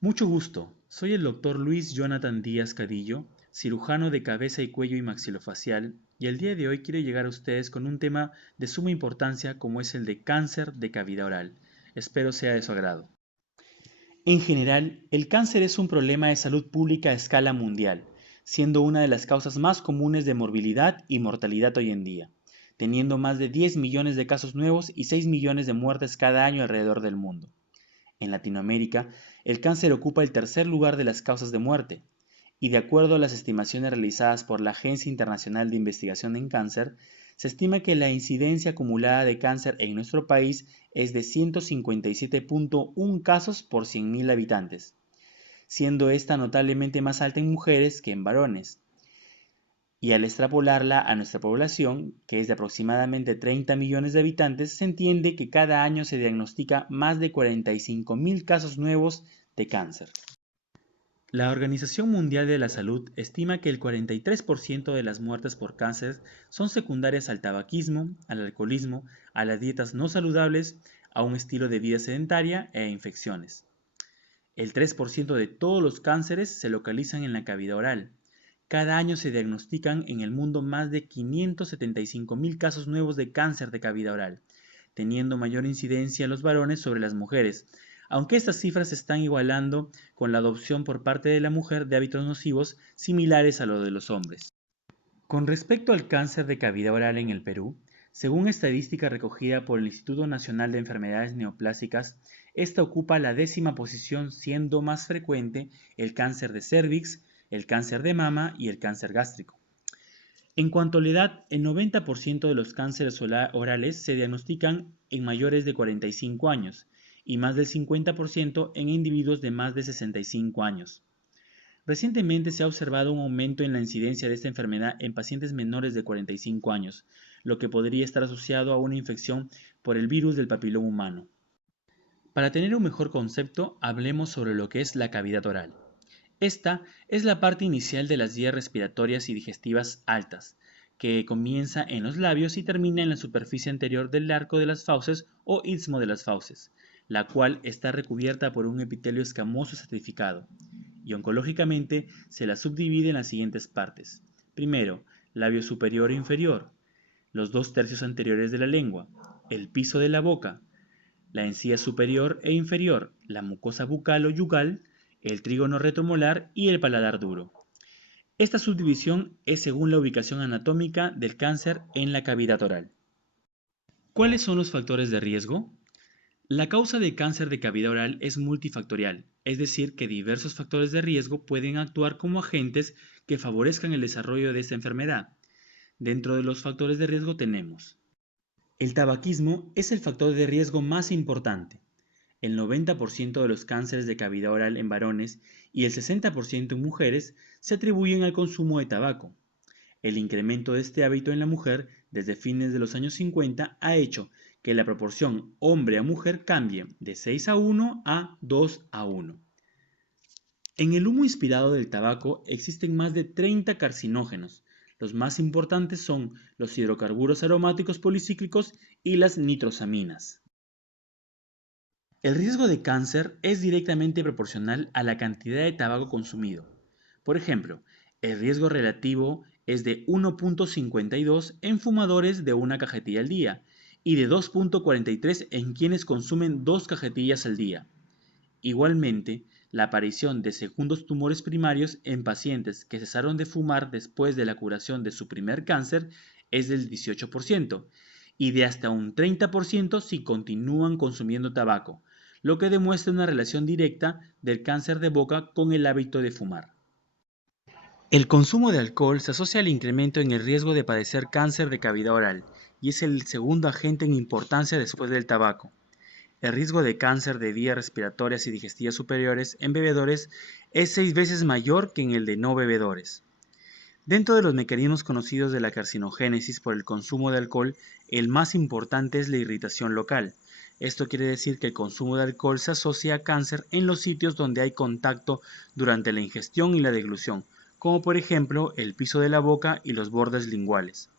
Mucho gusto, soy el doctor Luis Jonathan Díaz Cadillo, cirujano de cabeza y cuello y maxilofacial, y el día de hoy quiero llegar a ustedes con un tema de suma importancia como es el de cáncer de cavidad oral. Espero sea de su agrado. En general, el cáncer es un problema de salud pública a escala mundial, siendo una de las causas más comunes de morbilidad y mortalidad hoy en día, teniendo más de 10 millones de casos nuevos y 6 millones de muertes cada año alrededor del mundo. En Latinoamérica, el cáncer ocupa el tercer lugar de las causas de muerte, y de acuerdo a las estimaciones realizadas por la Agencia Internacional de Investigación en Cáncer, se estima que la incidencia acumulada de cáncer en nuestro país es de 157.1 casos por 100.000 habitantes, siendo esta notablemente más alta en mujeres que en varones. Y al extrapolarla a nuestra población, que es de aproximadamente 30 millones de habitantes, se entiende que cada año se diagnostica más de 45.000 casos nuevos de cáncer. La Organización Mundial de la Salud estima que el 43% de las muertes por cáncer son secundarias al tabaquismo, al alcoholismo, a las dietas no saludables, a un estilo de vida sedentaria e a infecciones. El 3% de todos los cánceres se localizan en la cavidad oral. Cada año se diagnostican en el mundo más de 575.000 casos nuevos de cáncer de cavidad oral, teniendo mayor incidencia los varones sobre las mujeres, aunque estas cifras se están igualando con la adopción por parte de la mujer de hábitos nocivos similares a los de los hombres. Con respecto al cáncer de cavidad oral en el Perú, según estadística recogida por el Instituto Nacional de Enfermedades Neoplásicas, esta ocupa la 10ª posición, siendo más frecuente el cáncer de cérvix, el cáncer de mama y el cáncer gástrico. En cuanto a la edad, el 90% de los cánceres orales se diagnostican en mayores de 45 años y más del 50% en individuos de más de 65 años. Recientemente se ha observado un aumento en la incidencia de esta enfermedad en pacientes menores de 45 años, lo que podría estar asociado a una infección por el virus del papiloma humano. Para tener un mejor concepto, hablemos sobre lo que es la cavidad oral. Esta es la parte inicial de las vías respiratorias y digestivas altas, que comienza en los labios y termina en la superficie anterior del arco de las fauces o istmo de las fauces, la cual está recubierta por un epitelio escamoso estratificado, y oncológicamente se la subdivide en las siguientes partes. Primero, labio superior e inferior, los 2/3 anteriores de la lengua, el piso de la boca, la encía superior e inferior, la mucosa bucal o yugal, el trígono retromolar y el paladar duro. Esta subdivisión es según la ubicación anatómica del cáncer en la cavidad oral. ¿Cuáles son los factores de riesgo? La causa de cáncer de cavidad oral es multifactorial, es decir, que diversos factores de riesgo pueden actuar como agentes que favorezcan el desarrollo de esta enfermedad. Dentro de los factores de riesgo tenemos: el tabaquismo es el factor de riesgo más importante. El 90% de los cánceres de cavidad oral en varones y el 60% en mujeres se atribuyen al consumo de tabaco. El incremento de este hábito en la mujer desde fines de los años 50 ha hecho que la proporción hombre a mujer cambie de 6:1 a 2:1. En el humo inspirado del tabaco existen más de 30 carcinógenos. Los más importantes son los hidrocarburos aromáticos policíclicos y las nitrosaminas. El riesgo de cáncer es directamente proporcional a la cantidad de tabaco consumido. Por ejemplo, el riesgo relativo es de 1.52 en fumadores de una cajetilla al día y de 2.43 en quienes consumen 2 cajetillas al día. Igualmente, la aparición de segundos tumores primarios en pacientes que cesaron de fumar después de la curación de su primer cáncer es del 18% y de hasta un 30% si continúan consumiendo tabaco, lo que demuestra una relación directa del cáncer de boca con el hábito de fumar. El consumo de alcohol se asocia al incremento en el riesgo de padecer cáncer de cavidad oral y es el segundo agente en importancia después del tabaco. El riesgo de cáncer de vías respiratorias y digestivas superiores en bebedores es 6 veces mayor que en el de no bebedores. Dentro de los mecanismos conocidos de la carcinogénesis por el consumo de alcohol, el más importante es la irritación local. Esto quiere decir que el consumo de alcohol se asocia a cáncer en los sitios donde hay contacto durante la ingestión y la deglución, como por ejemplo el piso de la boca y los bordes linguales.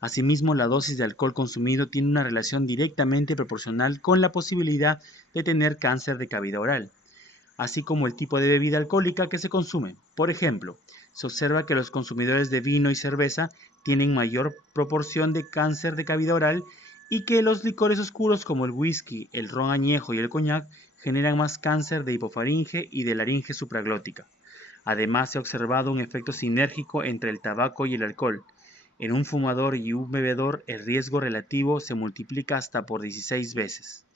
Asimismo, la dosis de alcohol consumido tiene una relación directamente proporcional con la posibilidad de tener cáncer de cavidad oral. así como el tipo de bebida alcohólica que se consume. Por ejemplo, se observa que los consumidores de vino y cerveza tienen mayor proporción de cáncer de cavidad oral y que los licores oscuros como el whisky, el ron añejo y el coñac generan más cáncer de hipofaringe y de laringe supraglótica. Además, se ha observado un efecto sinérgico entre el tabaco y el alcohol. En un fumador y un bebedor, el riesgo relativo se multiplica hasta por 16 veces.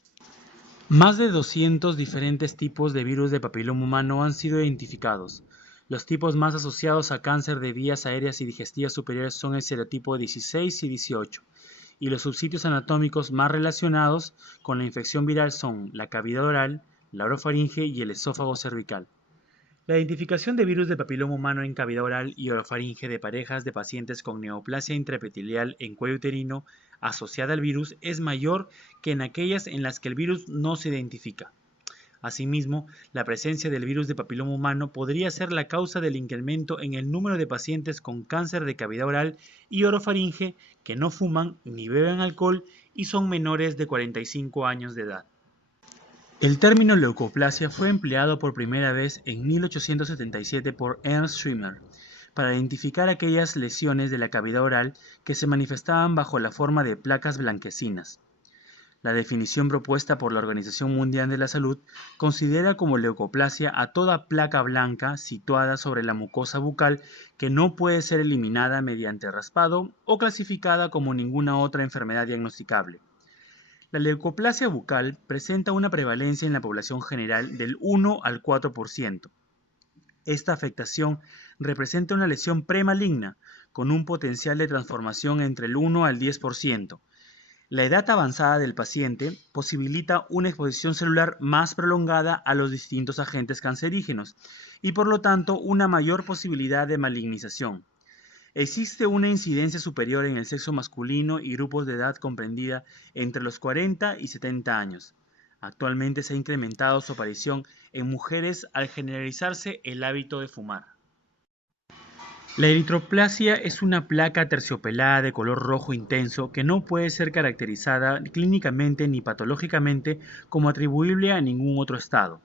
Más de 200 diferentes tipos de virus de papiloma humano han sido identificados. Los tipos más asociados a cáncer de vías aéreas y digestivas superiores son el serotipo 16 y 18, y los subsitios anatómicos más relacionados con la infección viral son la cavidad oral, la orofaringe y el esófago cervical. La identificación de virus del papiloma humano en cavidad oral y orofaringe de parejas de pacientes con neoplasia intraepitelial en cuello uterino asociada al virus es mayor que en aquellas en las que el virus no se identifica. Asimismo, la presencia del virus de papiloma humano podría ser la causa del incremento en el número de pacientes con cáncer de cavidad oral y orofaringe que no fuman ni beben alcohol y son menores de 45 años de edad. El término leucoplasia fue empleado por primera vez en 1877 por Ernst Schirmer para identificar aquellas lesiones de la cavidad oral que se manifestaban bajo la forma de placas blanquecinas. La definición propuesta por la Organización Mundial de la Salud considera como leucoplasia a toda placa blanca situada sobre la mucosa bucal que no puede ser eliminada mediante raspado o clasificada como ninguna otra enfermedad diagnosticable. La leucoplasia bucal presenta una prevalencia en la población general del 1 al 4%. Esta afectación representa una lesión premaligna con un potencial de transformación entre el 1 al 10%. La edad avanzada del paciente posibilita una exposición celular más prolongada a los distintos agentes cancerígenos y por lo tanto una mayor posibilidad de malignización. Existe una incidencia superior en el sexo masculino y grupos de edad comprendida entre los 40 y 70 años. Actualmente se ha incrementado su aparición en mujeres al generalizarse el hábito de fumar. La eritroplasia es una placa terciopelada de color rojo intenso que no puede ser caracterizada clínicamente ni patológicamente como atribuible a ningún otro estado.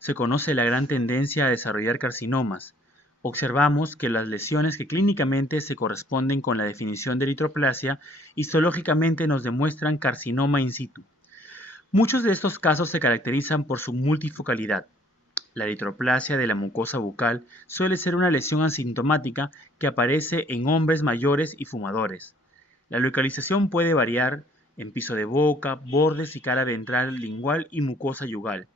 Se conoce la gran tendencia a desarrollar carcinomas. Observamos que las lesiones que clínicamente se corresponden con la definición de eritroplasia histológicamente nos demuestran carcinoma in situ. Muchos de estos casos se caracterizan por su multifocalidad. La eritroplasia de la mucosa bucal suele ser una lesión asintomática que aparece en hombres mayores y fumadores. La localización puede variar en piso de boca, bordes y cara ventral, lingual y mucosa yugal.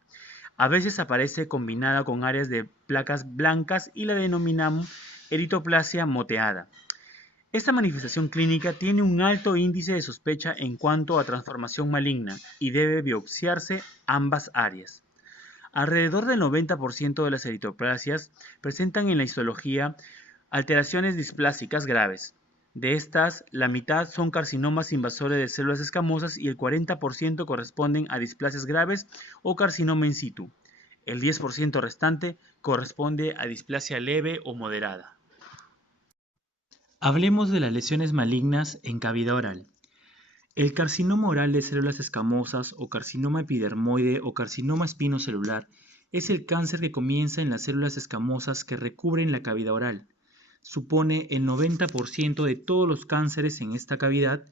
A veces aparece combinada con áreas de placas blancas y la denominamos eritroplasia moteada. Esta manifestación clínica tiene un alto índice de sospecha en cuanto a transformación maligna y debe biopsiarse ambas áreas. Alrededor del 90% de las eritroplasias presentan en la histología alteraciones displásicas graves. De estas, la mitad son carcinomas invasores de células escamosas y el 40% corresponden a displasias graves o carcinoma in situ. El 10% restante corresponde a displasia leve o moderada. Hablemos de las lesiones malignas en cavidad oral. El carcinoma oral de células escamosas o carcinoma epidermoide o carcinoma espinocelular es el cáncer que comienza en las células escamosas que recubren la cavidad oral. Supone el 90% de todos los cánceres en esta cavidad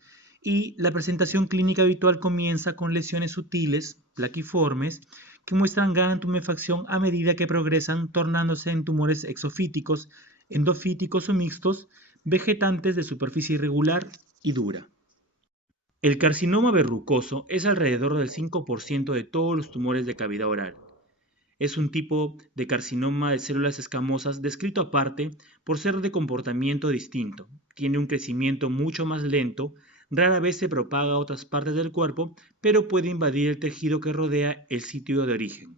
y la presentación clínica habitual comienza con lesiones sutiles, plaquiformes, que muestran gran tumefacción a medida que progresan tornándose en tumores exofíticos, endofíticos o mixtos, vegetantes de superficie irregular y dura. El carcinoma verrucoso es alrededor del 5% de todos los tumores de cavidad oral. Es un tipo de carcinoma de células escamosas descrito aparte por ser de comportamiento distinto. Tiene un crecimiento mucho más lento, rara vez se propaga a otras partes del cuerpo, pero puede invadir el tejido que rodea el sitio de origen.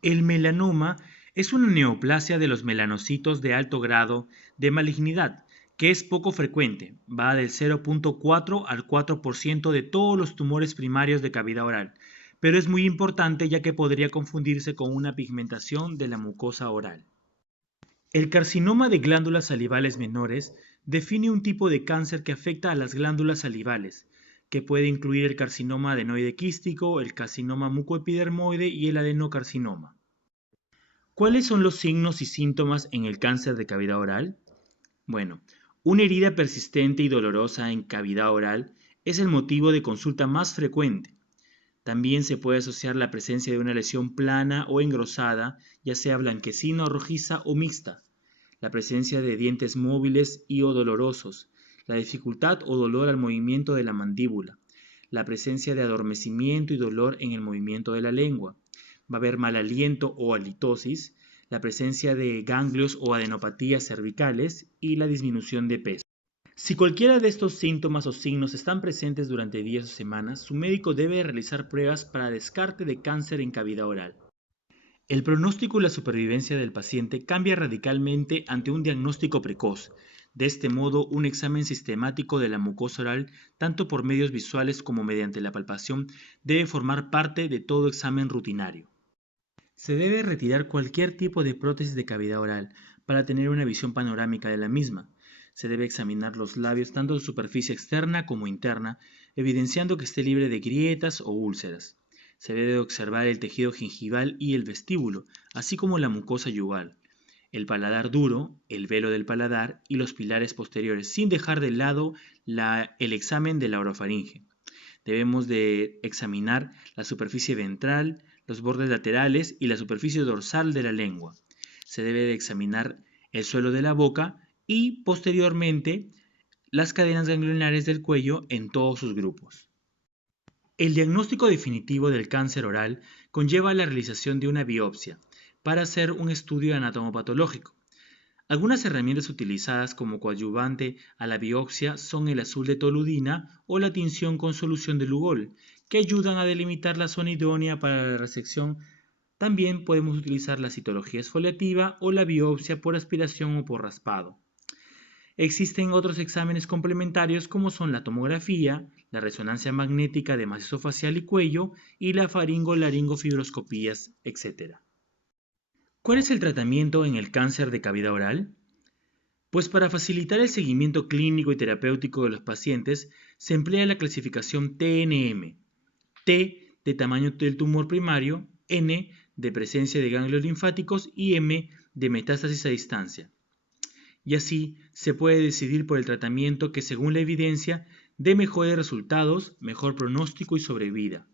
El melanoma es una neoplasia de los melanocitos de alto grado de malignidad, que es poco frecuente, va del 0.4 al 4% de todos los tumores primarios de cavidad oral, pero es muy importante ya que podría confundirse con una pigmentación de la mucosa oral. El carcinoma de glándulas salivales menores define un tipo de cáncer que afecta a las glándulas salivales, que puede incluir el carcinoma adenoide quístico, el carcinoma mucoepidermoide y el adenocarcinoma. ¿Cuáles son los signos y síntomas en el cáncer de cavidad oral? Bueno, una herida persistente y dolorosa en cavidad oral es el motivo de consulta más frecuente. También se puede asociar la presencia de una lesión plana o engrosada, ya sea blanquecina o rojiza o mixta, la presencia de dientes móviles y o dolorosos, la dificultad o dolor al movimiento de la mandíbula, la presencia de adormecimiento y dolor en el movimiento de la lengua. Va a haber mal aliento o halitosis, la presencia de ganglios o adenopatías cervicales y la disminución de peso. Si cualquiera de estos síntomas o signos están presentes durante días o semanas, su médico debe realizar pruebas para descarte de cáncer en cavidad oral. El pronóstico y la supervivencia del paciente cambia radicalmente ante un diagnóstico precoz. De este modo, un examen sistemático de la mucosa oral, tanto por medios visuales como mediante la palpación, debe formar parte de todo examen rutinario. Se debe retirar cualquier tipo de prótesis de cavidad oral para tener una visión panorámica de la misma. Se debe examinar los labios tanto de superficie externa como interna, evidenciando que esté libre de grietas o úlceras. Se debe observar el tejido gingival y el vestíbulo, así como la mucosa yugal, el paladar duro, el velo del paladar y los pilares posteriores, sin dejar de lado el examen de la orofaringe. Debemos de examinar la superficie ventral, los bordes laterales y la superficie dorsal de la lengua. Se debe de examinar el suelo de la boca y, posteriormente, las cadenas ganglionares del cuello en todos sus grupos. El diagnóstico definitivo del cáncer oral conlleva la realización de una biopsia para hacer un estudio anatomopatológico. Algunas herramientas utilizadas como coadyuvante a la biopsia son el azul de toludina o la tinción con solución de Lugol, que ayudan a delimitar la zona idónea para la resección. También podemos utilizar la citología exfoliativa o la biopsia por aspiración o por raspado. Existen otros exámenes complementarios como son la tomografía, la resonancia magnética de macizo facial y cuello y la faringo-laringofibroscopías, etc. ¿Cuál es el tratamiento en el cáncer de cavidad oral? Pues para facilitar el seguimiento clínico y terapéutico de los pacientes se emplea la clasificación TNM, T de tamaño del tumor primario, N de presencia de ganglios linfáticos y M de metástasis a distancia. Y así se puede decidir por el tratamiento que, según la evidencia, dé mejores resultados, mejor pronóstico y sobrevida.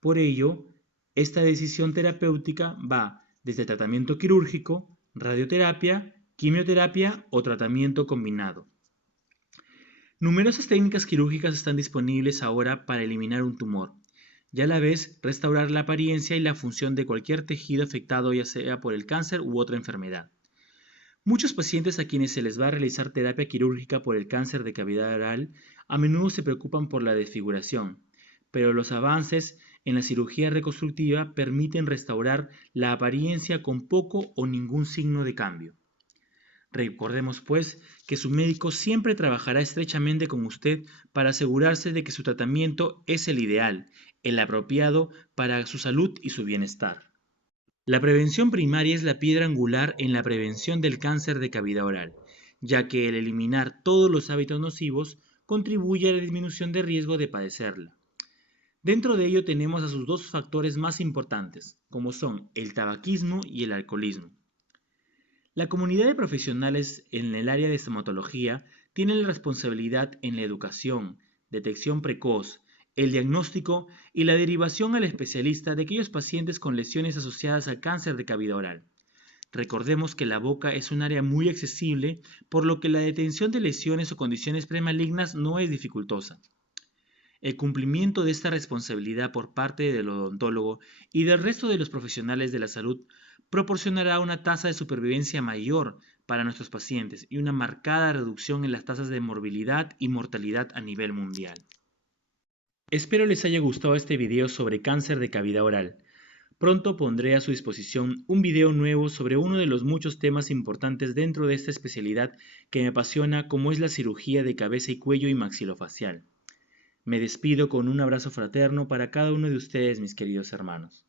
Por ello, esta decisión terapéutica va desde tratamiento quirúrgico, radioterapia, quimioterapia o tratamiento combinado. Numerosas técnicas quirúrgicas están disponibles ahora para eliminar un tumor y a la vez restaurar la apariencia y la función de cualquier tejido afectado, ya sea por el cáncer u otra enfermedad. Muchos pacientes a quienes se les va a realizar terapia quirúrgica por el cáncer de cavidad oral a menudo se preocupan por la desfiguración, pero los avances en la cirugía reconstructiva permiten restaurar la apariencia con poco o ningún signo de cambio. Recordemos, pues, que su médico siempre trabajará estrechamente con usted para asegurarse de que su tratamiento es el ideal, el apropiado para su salud y su bienestar. La prevención primaria es la piedra angular en la prevención del cáncer de cavidad oral, ya que el eliminar todos los hábitos nocivos contribuye a la disminución de riesgo de padecerla. Dentro de ello tenemos a sus dos factores más importantes, como son el tabaquismo y el alcoholismo. La comunidad de profesionales en el área de estomatología tiene la responsabilidad en la educación, detección precoz, el diagnóstico y la derivación al especialista de aquellos pacientes con lesiones asociadas al cáncer de cavidad oral. Recordemos que la boca es un área muy accesible, por lo que la detención de lesiones o condiciones premalignas no es dificultosa. El cumplimiento de esta responsabilidad por parte del odontólogo y del resto de los profesionales de la salud proporcionará una tasa de supervivencia mayor para nuestros pacientes y una marcada reducción en las tasas de morbilidad y mortalidad a nivel mundial. Espero les haya gustado este video sobre cáncer de cavidad oral. Pronto pondré a su disposición un video nuevo sobre uno de los muchos temas importantes dentro de esta especialidad que me apasiona, como es la cirugía de cabeza y cuello y maxilofacial. Me despido con un abrazo fraterno para cada uno de ustedes, mis queridos hermanos.